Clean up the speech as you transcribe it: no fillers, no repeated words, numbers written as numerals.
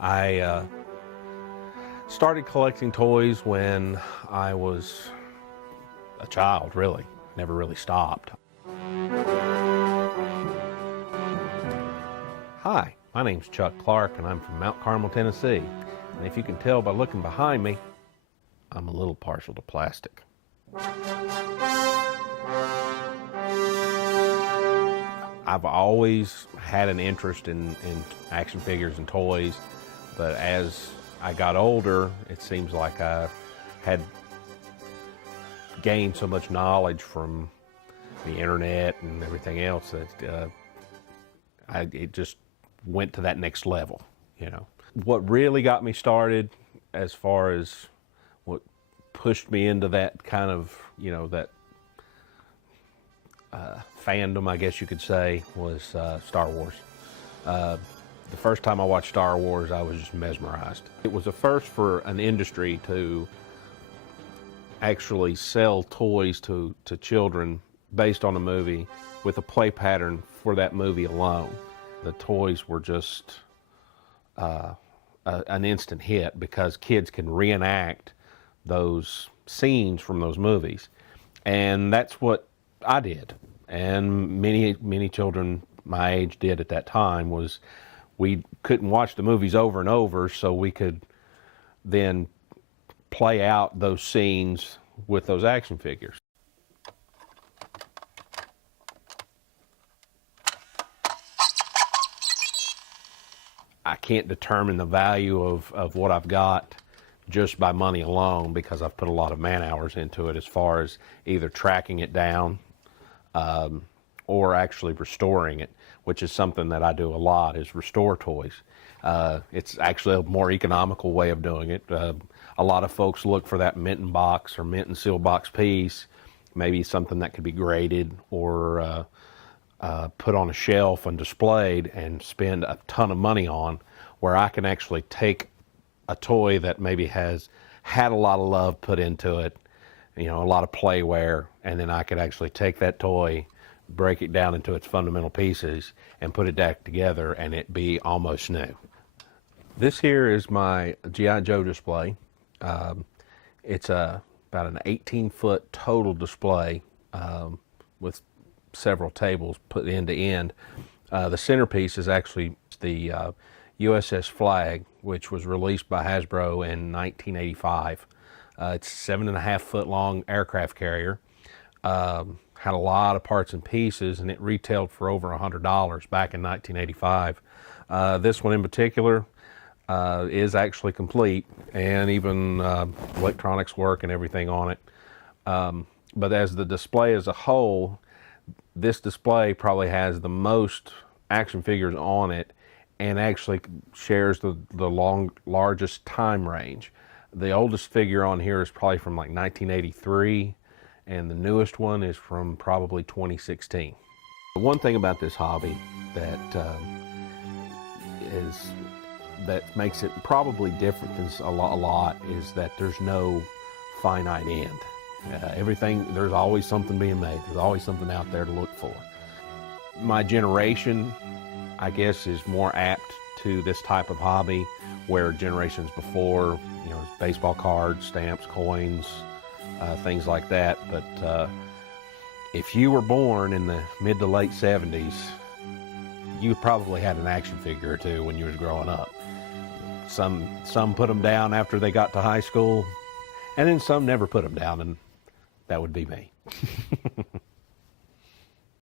I started collecting toys when I was a child, really. Never really stopped. Hi, my name's Chuck Clark and I'm from Mount Carmel, Tennessee. And if you can tell by looking behind me, I'm a little partial to plastic. I've always had an interest in action figures and toys, but as I got older, it seems like I had gained so much knowledge from the internet and everything else that it just went to that next level, you know. What really got me started, as far as what pushed me into that kind of, you know, that fandom, I guess you could say, was Star Wars. The first time I watched Star Wars, I was just mesmerized. It was a first for an industry to actually sell toys to children based on a movie with a play pattern for that movie alone. The toys were just an instant hit because kids can reenact those scenes from those movies. And that's what I did. And many children my age did at that time. Was we couldn't watch the movies over and over, so we could then play out those scenes with those action figures. I can't determine the value of what I've got just by money alone, because I've put a lot of man hours into it, as far as either tracking it down or actually restoring it, which is something that I do a lot, is restore toys. It's actually a more economical way of doing it. A lot of folks look for that mint and box or mint and seal box piece, maybe something that could be graded or put on a shelf and displayed, and spend a ton of money on, where I can actually take a toy that maybe has had a lot of love put into it, you know, a lot of playware, and then I could actually take that toy, break it down into its fundamental pieces, and put it back together, and it be almost new. This here is my G.I. Joe display. It's about an 18-foot total display with several tables put end to end. The centerpiece is actually the USS Flag, which was released by Hasbro in 1985. It's a 7.5 foot long aircraft carrier. Had a lot of parts and pieces, and it retailed for over $100 back in 1985. This one in particular is actually complete, and even electronics work and everything on it. But as the display as a whole, this display probably has the most action figures on it, and actually shares the largest time range. The oldest figure on here is probably from like 1983, and the newest one is from probably 2016. The one thing about this hobby that makes it probably different than a lot is that there's no finite end. There's always something being made. There's always something out there to look for. My generation, I guess, is more apt to this type of hobby, where generations before, you know, baseball cards, stamps, coins, things like that. But if you were born in the mid to late 70s, you probably had an action figure or two when you was growing up. Some put them down after they got to high school, and then some never put them down, and that would be me.